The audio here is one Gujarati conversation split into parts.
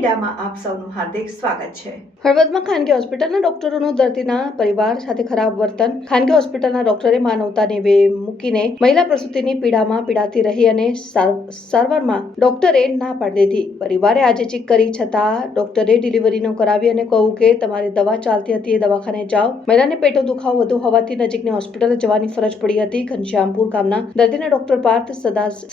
મીડિયામાં આપ સૌનું હાર્દિક સ્વાગત છે। હળવદમાં ખાનગી હોસ્પિટલના ડોક્ટરોનું દર્દીના પરિવાર સાથે ખરાબ વર્તન। ખાનગી હોસ્પિટલના ડોક્ટરે માનવતાને મૂકીને મહિલા પ્રસૂતિની પીડામાં પીડાતી રહી અને સારવારમાં ડોક્ટરે ના પાડી દીધી। પરિવારે આજે ચીક કરી છતાં ડોક્ટરે ડિલિવરી ન કરાવી અને કહ્યું કે તમારી દવા ચાલતી હતી એ દવાખાને જાઓ। મહિલાને પેટનો દુખાવો વધુ હોવાથી નજીકની હોસ્પિટલે જવાની ફરજ પડી હતી। ઘનશ્યામપુર ગામના દર્દીને ડોક્ટર પાર્થ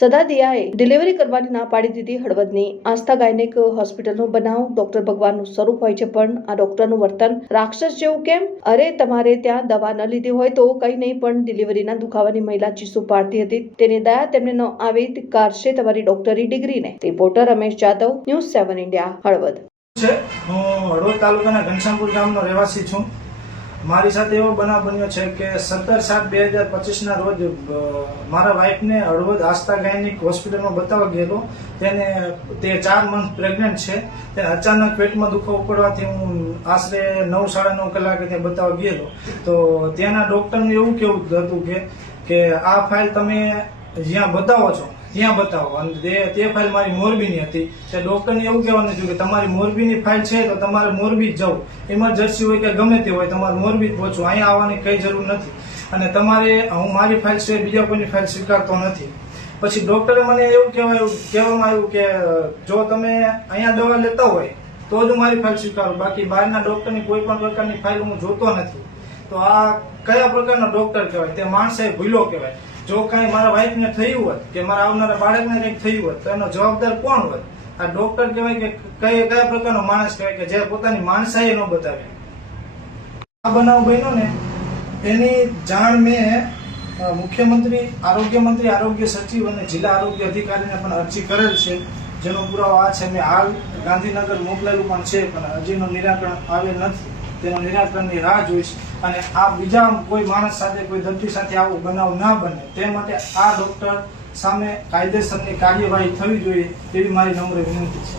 સદાદિયાએ ડિલિવરી કરવાની ના પાડી દીધી। હળવદની આસ્થા ગાયનેક હોસ્પિટલનો બનાવ ડોક્ટર ભગવાનનું સ્વરૂપ હોય છે, પણ આ ડોક્ટરનું વર્તન રાક્ષસ જેવું કેમ? અરે તમારે ત્યાં દવા ન લીધી હોય તો કઈ નહીં, પણ ડિલિવરીના દુખાવાની મહિલા ચીસું પાડતી હતી તેની દયા તેમને ન આવી ધિક્કારશે તમારી ડોક્ટરી ડિગ્રીને। Reporter Ramesh Jadav, news 7 India, Halvad. હું હળવદ તાલુકાના ઘનશ્યામપુર ગામનો રહેવાસી છું। મારી સાથે એવો બનાવ બન્યો છે કે 17/7/2025 ના રોજ મારા વાઇફને હળવદ આસ્થા ગાયનેક હોસ્પિટલમાં બતાવવા ગયેલો। તે 4 મંથ પ્રેગ્નન્ટ છે। તેને અચાનક પેટમાં દુખાવો પડવાથી હું આશરે 9 સાડા 9 કલાકે ત્યાં બતાવવા ગયેલો। તો ત્યાંના ડોક્ટરનું એવું કેવું હતું કે આ ફાઇલ તમે જ્યાં બતાવો છો ત્યાં બતાવો, અને તે ફાઇલ મારી મોરબીની હતી। તે ડોક્ટરને એવું કહેવાનું હતું કે તમારી મોરબીની ફાઇલ છે તો તમારે મોરબી જ જવું, ઇમરજન્સી હોય કે ગમે તે હોય તમારે મોરબી જ પહોંચવું, અહીંયા આવવાની કઈ જરૂર નથી, અને તમારે હું મારી ફાઇલ છે બીજા કોઈની ફાઇલ સ્વીકારતો નથી। પછી ડોક્ટરે મને એવું કહેવામાં આવ્યું કે જો તમે અહીંયા દવા લેતા હોય તો જ હું મારી ફાઇલ સ્વીકારું, બાકી બહારના ડોક્ટરની કોઈ પણ પ્રકારની ફાઇલ હું જોતો નથી। તો આ કયા પ્રકારનો ડોક્ટર કહેવાય? તે માણસે ભૂલો કહેવાય। જો કાંઈ મારા વાઇફને થયું હોત કે મારા આવનારા બાળકને કંઈક થયું હોત તો એનો જવાબદાર કોણ હોત? આ ડોક્ટર કહેવાય કે કયા પ્રકારનો માણસ કહેવાય કે જે પોતાની માણસાઈ ન બતાવે? આ બનાવ બન્યો ને એની જાણ મેં મુખ્યમંત્રી, આરોગ્ય મંત્રી, આરોગ્ય સચિવ અને જિલ્લા આરોગ્ય અધિકારીને પણ અરજી કરેલ છે, જેનો પુરાવો આ છે। મેં હાલ ગાંધીનગર મોકલેલું પણ છે, પણ હજીનું નિરાકરણ આવેલ નથી। તેના નિરાકરણની રાહ જોઈશ, અને આ બીજા કોઈ માણસ સાથે, કોઈ દર્દી સાથે આવો બનાવ ના બને તે માટે આ ડોક્ટર સામે કાયદેસરની કાર્યવાહી થવી જોઈએ તેવી મારી નમ્ર વિનંતી છે।